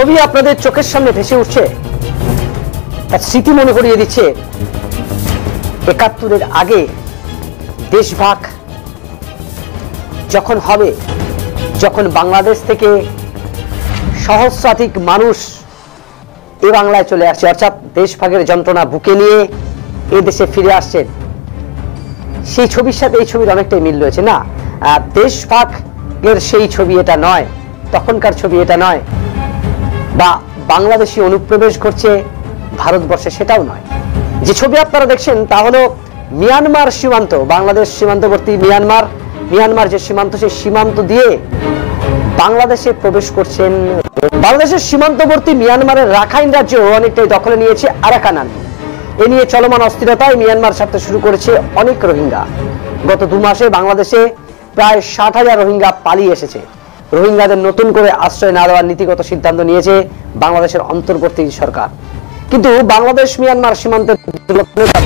ছবি আপনাদের চোখের সামনে ভেসে উঠছে, এক স্মৃতি মনে করিয়ে দিচ্ছে ৭১-এর আগে দেশভাগ যখন হবে, যখন বাংলাদেশ থেকে সহস্রাধিক মানুষ এ বাংলায় চলে আসছে, অর্থাৎ দেশভাগের যন্ত্রণা বুকে নিয়ে এ দেশে ফিরে আসছেন, সেই ছবির সাথে এই ছবির অনেকটাই মিল রয়েছে। না, দেশভাগের সেই ছবি এটা নয়, তখনকার ছবি এটা নয়, বা বাংলাদেশি অনুপ্রবেশ ঘটছে ভারতবর্ষে সেটাও নয়। যে ছবি আপনারা দেখছেন তা হলো মিয়ানমার সীমান্ত, বাংলাদেশ সীমান্তবর্তী মিয়ানমার যে সীমান্ত, সেই সীমান্ত দিয়ে বাংলাদেশে প্রবেশ করছেন। বাংলাদেশের সীমান্তবর্তী মিয়ানমারের রাখাইন রাজ্য অনেকটাই দখলে নিয়েছে আরাকান আর্মি। এ নিয়ে চলমান অস্থিরতায় মিয়ানমার ছাড়তে শুরু করেছে অনেক রোহিঙ্গা। গত 2 মাসে বাংলাদেশে প্রায় 60,000 রোহিঙ্গা পালিয়ে এসেছে। রোহিঙ্গাদের নতুন করে আশ্রয় না দেওয়ার নীতিগত সিদ্ধান্ত নিয়েছে বাংলাদেশের অন্তর্বর্তী সরকার। কিন্তু বাংলাদেশ মিয়ানমার সীমান্তে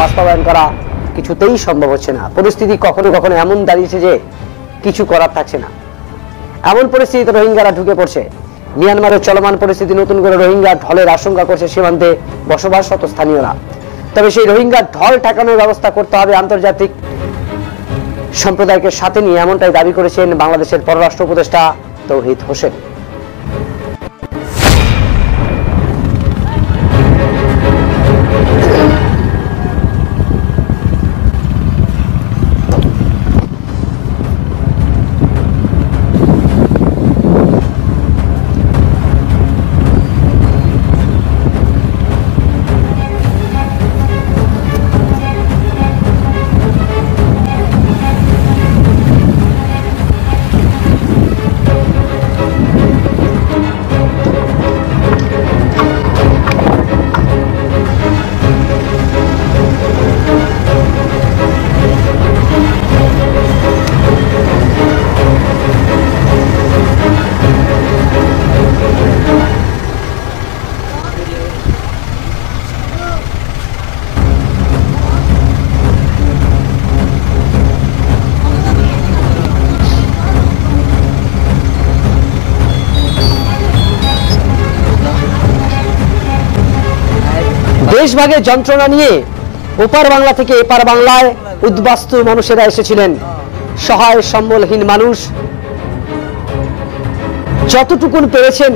বাস্তবায়ন করা কিছুতেই সম্ভব হচ্ছে না। পরিস্থিতি কখনো কখনো এমন দাঁড়িয়েছে যে কিছু করার থাকছে না। এমন পরিস্থিতিতে রোহিঙ্গারা ঢুকে পড়ছে। মিয়ানমারের চলমান পরিস্থিতি নতুন করে রোহিঙ্গা ঢলের আশঙ্কা করছে সীমান্তে বসবাসরত স্থানীয়রা। তবে সেই রোহিঙ্গা ঢল ঠেকানোর ব্যবস্থা করতে হবে আন্তর্জাতিক সম্প্রদায়কে সাথে নিয়ে, এমনটাই দাবি করেছেন বাংলাদেশের পররাষ্ট্র উপদেষ্টা তৌহিদ হোসেন। দেশভাগের যন্ত্রণা নিয়ে ওপার বাংলা থেকে এপার বাংলায় উদ্বাস্তু মানুষেরা এসেছিলেন। সহায় সম্বলহীন মানুষ যতটুকুন পেরেছেন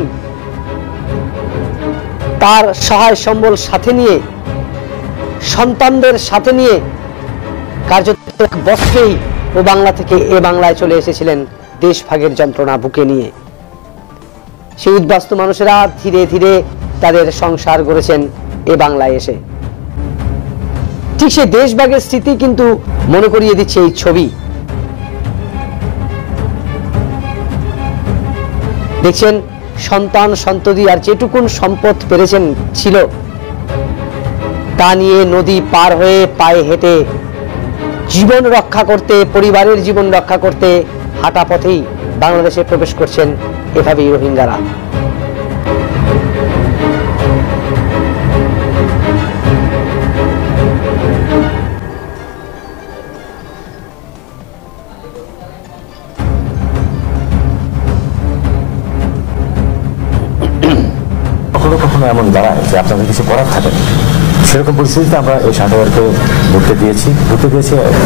তার সহায় সম্বল সাথে নিয়ে, সন্তানদের সাথে নিয়ে কার্যত এক বস্ত্রেই ও বাংলা থেকে এ বাংলায় চলে এসেছিলেন দেশভাগের যন্ত্রণা বুকে নিয়ে। সেই উদ্বাস্তু মানুষেরা ধীরে ধীরে তাদের সংসার গড়েছেন এ বাংলায় এসে। ঠিক সেই দেশভাগের স্মৃতি কিন্তু মনে করিয়ে দিচ্ছে এই ছবি। দেখছেন সন্তান সন্ততি আর যেটুকুন সম্পদ পেরেছেন ছিল তা নিয়ে নদী পার হয়ে পায়ে হেঁটে জীবন রক্ষা করতে, পরিবারের জীবন রক্ষা করতে হাঁটা পথেই বাংলাদেশে প্রবেশ করছেন এভাবেই রোহিঙ্গারা। কখনো কখনো এমন দাঁড়ায় যে আপনাদের কিছু করার থাকে না। সেরকম পরিস্থিতিতে আমরা এই 60,000কে ঢুকতে দিয়েছি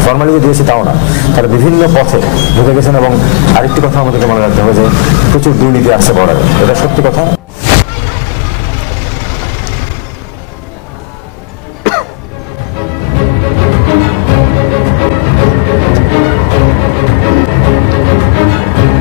ফর্মালিটি দিয়েছি তাও না, তারা বিভিন্ন পথে ঢুকে গেছেন। এবং আরেকটি কথা আমাদেরকে মনে রাখতে হবে যে প্রচুর দুর্নীতি আছে বর্ডারে, এটা সত্যি কথা।